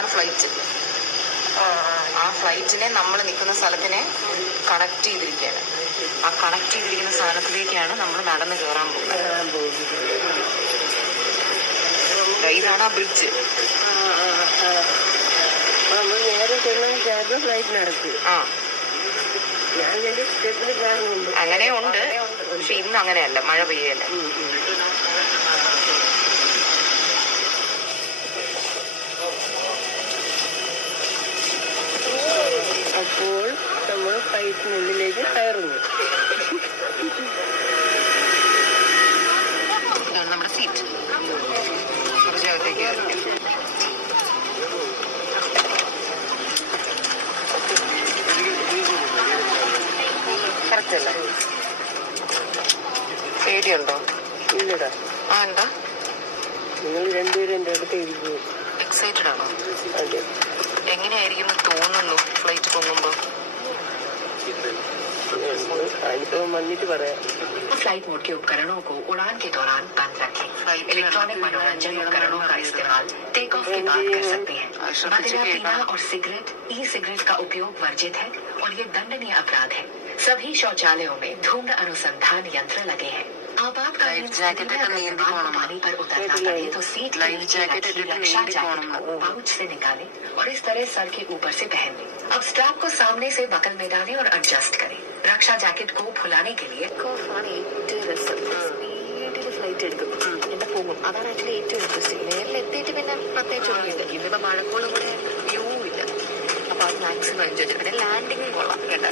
ഇതാണ് ഫ്ലൈറ്റ്. ആ ഫ്ലൈറ്റിനെ നമ്മൾ നിൽക്കുന്ന സ്ഥലത്തിനെ കണക്ട് ചെയ്തിരിക്കുകയാണ്. ആ കണക്ട് ചെയ്തിരിക്കുന്ന സാധനത്തിലേക്കാണ് നമ്മൾ നടന്ന് കയറാൻ പോകുന്നത്. ഇതാണ് ആ ബ്രിഡ്ജ്. അങ്ങനെ ഉണ്ട്, പക്ഷെ ഇന്ന് അങ്ങനെയല്ല, മഴ പെയ്യല്ല. അപ്പോൾ നമ്മൾ ഫ്ലൈറ്റിനുള്ളിലേക്ക് കയറുന്നു. ഇതാണ് നമ്മുടെ സീറ്റ്. കുറച്ചകത്തേക്ക് കറക്റ്റ് അല്ല. പേടിയുണ്ടോ? ഇല്ലടാ. ആ ഉണ്ടോ? നിങ്ങൾ രണ്ടുപേരും എൻ്റെ അടുത്ത് ഇരിക്കുന്നു. എക്സൈറ്റഡ് ആണോ? അതെ. എങ്ങനെയായിരിക്കും തോന്നുന്നു ഫ്ലൈറ്റ് പൊങ്ങുമ്പോ? അനുഭവം വന്നിട്ട് പറയാം. फ्लाइट मोड के उपकरणों को उड़ान के दौरान बंद रखें। इलेक्ट्रॉनिक मनोरंजन उपकरणों का इस्तेमाल टेक ऑफ के बाद कर सकते हैं। मदिरा पीना और सिगरेट, ई सिगरेट का उपयोग वर्जित है और ये दंडनीय अपराध है। सभी शौचालयों में धूम्र अनुसंधान यंत्र लगे हैं। आपातकालीन पानी पर उतरना पड़े तो सीट के नीचे रखी रक्षा जैकेट को पाउच से निकालें और इस तरह सर के ऊपर से पहन लें। अब स्ट्रैप को सामने से बकल में डालें और एडजस्ट करें। रक्षा जैकेट को फुलाने के लिए ഫ്ലൈറ്റ് എടുക്കും, എന്റെ പോകും. അതാണ് ആക്ച്വലി ഏറ്റവും ഇൻട്രസ്റ്റിംഗ്. നേരിൽ എത്തിയിട്ട് പിന്നെ പ്രത്യേകിച്ചൊന്നുമില്ല. ഇന്നിപ്പോ മഴക്കോളും കൂടെ വ്യൂ ഇല്ല. അപ്പൊ അത് മാക്സിമം എൻജോയ് ചെയ്തു. പിന്നെ ലാൻഡിങ്ങും കൊള്ളാം കേട്ടോ.